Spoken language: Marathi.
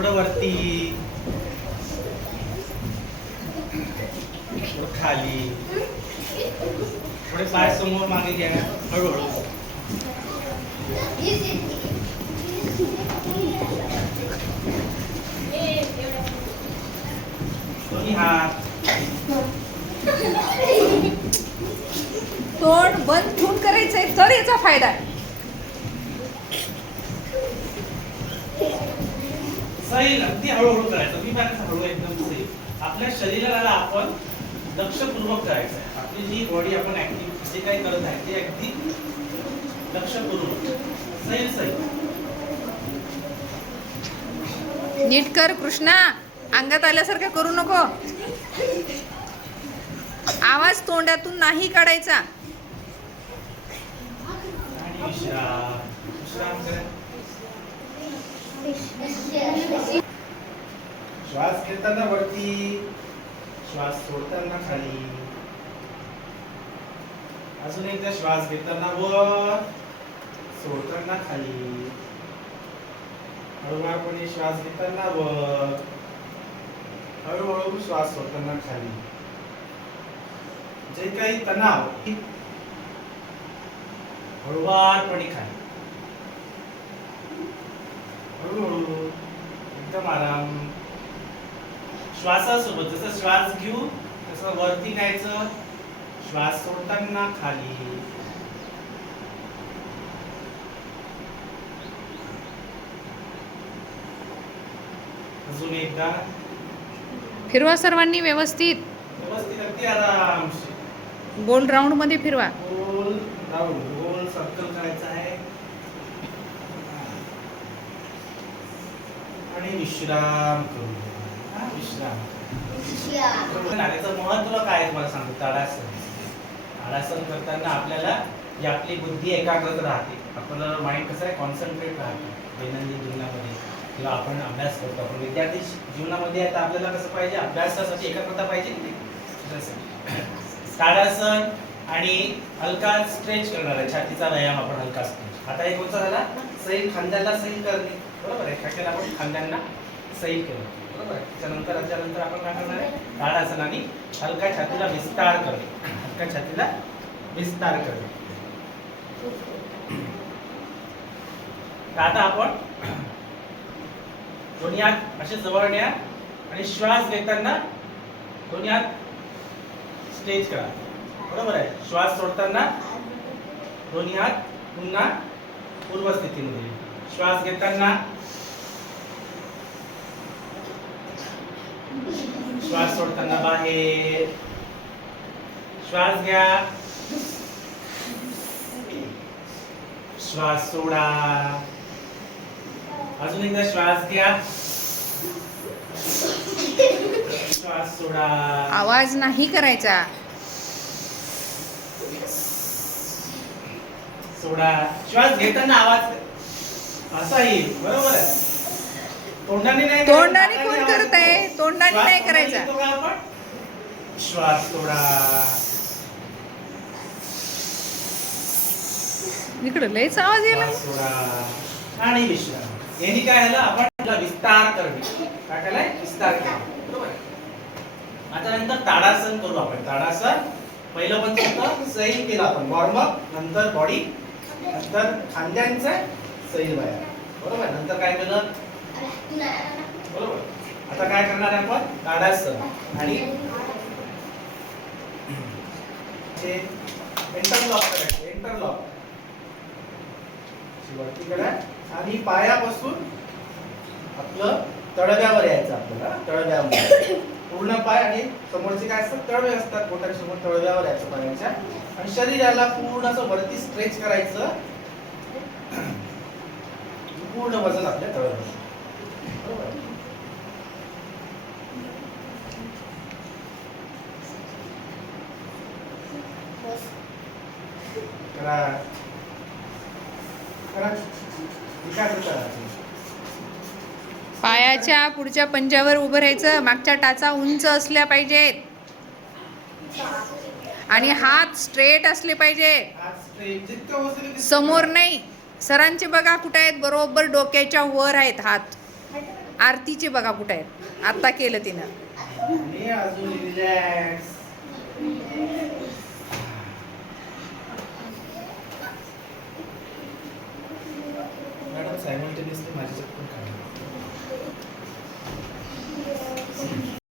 थोडं वरती, थोडं खाली, थोडे पाय समोर मागे घ्या, हळूहळू. दोन्ही हात. तोंड बंद ठेवून करायचंय तर याचा फायदा आहे. सैल अगदी हळूहळू करायचं. मी काय हळू एकदम सैल. आपल्या शरीराला आपण लक्षपूर्वक करायचं आहे. आपली जी बॉडी आपण ऍक्टिव्ह जे काही करत आहे ते अगदी लक्षपूर्वक सैल सैल. नीट कर कृष्णा, अंगात आल्यासारखं करू नको. आवाज तोंडातून नाही काढायचा. आणि विश्राम. विश्राम करा. श्वास घेताना वरती, श्वास सोडताना खाली. अजून एकदा श्वास घेताना वर, सोडताना खाली. हळूवारपणे श्वास घेताना वर, हळूहळू श्वास सोडताना खाली. जे काही तणाव हळूवारपणे खाली. हळूहळू एकदम आराम. श्वासासोबत जसं श्वास घेऊ तसं वरती न्यायचं, श्वास सोडताना खाली. अजून एकदा फिरवा सर्वांनी व्यवस्थित. व्यवस्थित अगदी आरामशीर. गोल राऊंड मध्ये फिरवा. गोल राऊंड, गोल सर्कल करायचं आहे. आणि विश्राम करू. विश्राम. नाण्याचं महत्व काय आहे मला सांगतो. ताडासन. ताडासन करताना आपल्याला जी आपली बुद्धी एकाग्रत राहते, आपलं माइंड कसं आहे कॉन्सन्ट्रेट राहतं. दैनंदिन जीवनामध्ये किंवा आपण अभ्यास करतो, आपण विद्यार्थी जीवनामध्ये आता आपल्याला कसं पाहिजे, अभ्यासासाठी एकाग्रता पाहिजे की नाही. ताडासन आणि हलका स्ट्रेच करणार आहे. छातीचा व्यायाम आपण हलका स्ट्रेच. आता एक कोणता झाला, सैल, खांद्याला सैल करणे. बरोबर आहे. काय केलं आपण, खांद्यांना सैल केलं. बरोबर आहे. त्याच्यानंतर आपण काय करणार आहे, ताडासन आणि हलका छातीला विस्तार करणे. हलका छातीला विस्तार करणे. आता आपण दोन्ही हात असे जवळ न्या आणि श्वास घेताना दोन्ही हात स्ट्रेच करा. बरोबर आहे. श्वास सोडताना दोन्ही हात पुन्हा पूर्व स्थितीमध्ये. श्वास घेताना श्वास सोडताना बाहेर. श्वास घ्या, श्वास सोडा. अजून एकदा श्वास घ्या, श्वास सोडा. आवाज नाही करायचा. सोडा. श्वास घेताना आवाज असा येईल. बरोबर आहे. तोंडाने नाही, तोंडाने कोण करत आहे, तोंडाने नाही करायचा. आपण श्वास सोडा. इकडे लयच आवाज यायला. श्वास सोडा आणि विश्राम. यांनी काय झालं, आपण आपला विस्तार करणे. काय केलाय, विस्तार केला. बरोबर आहे. आता नंतर ताडासन करू आपण. ताडासन पहिलं पण होतं सैल केलं आपण, वॉर्मअप, नंतर बॉडी, नंतर खांद्यांचं सैल व्यायाम. बरोबर. नंतर काय केलं, बरोबर. आता काय करणार आहे आपण, ताडासन आणि इंटरलॉक करायचं. इंटरलॉक वरती करा आणि पायापासून आपलं तळव्यावर यायचं. आपल्याला तळव्यावर पूर्ण पाय आणि समोरचे काय असतात, तळवे असतात. बोटाच्या समोर तळव्यावर यायचं पायाच्या. आणि शरीराला पूर्ण असं वरती स्ट्रेच करायचं. पूर्ण वजन आपल्या तळव्यावर. करा करा. पायाच्या पुढच्या पंजावर उभं राहायचं. मागच्या टाचा उंच असल्या पाहिजेत आणि हात स्ट्रेट असले पाहिजे. समोर नाही. सरांचे बघा कुठे आहेत, बरोबर डोक्याच्या वर आहेत हात. आरतीचे बघा कुठे आहेत, आता केलं तिनं. आणि अजून रिलॅक्स. मॅडम सायमल्टेनियसली माझ्यासाठी पण काढा.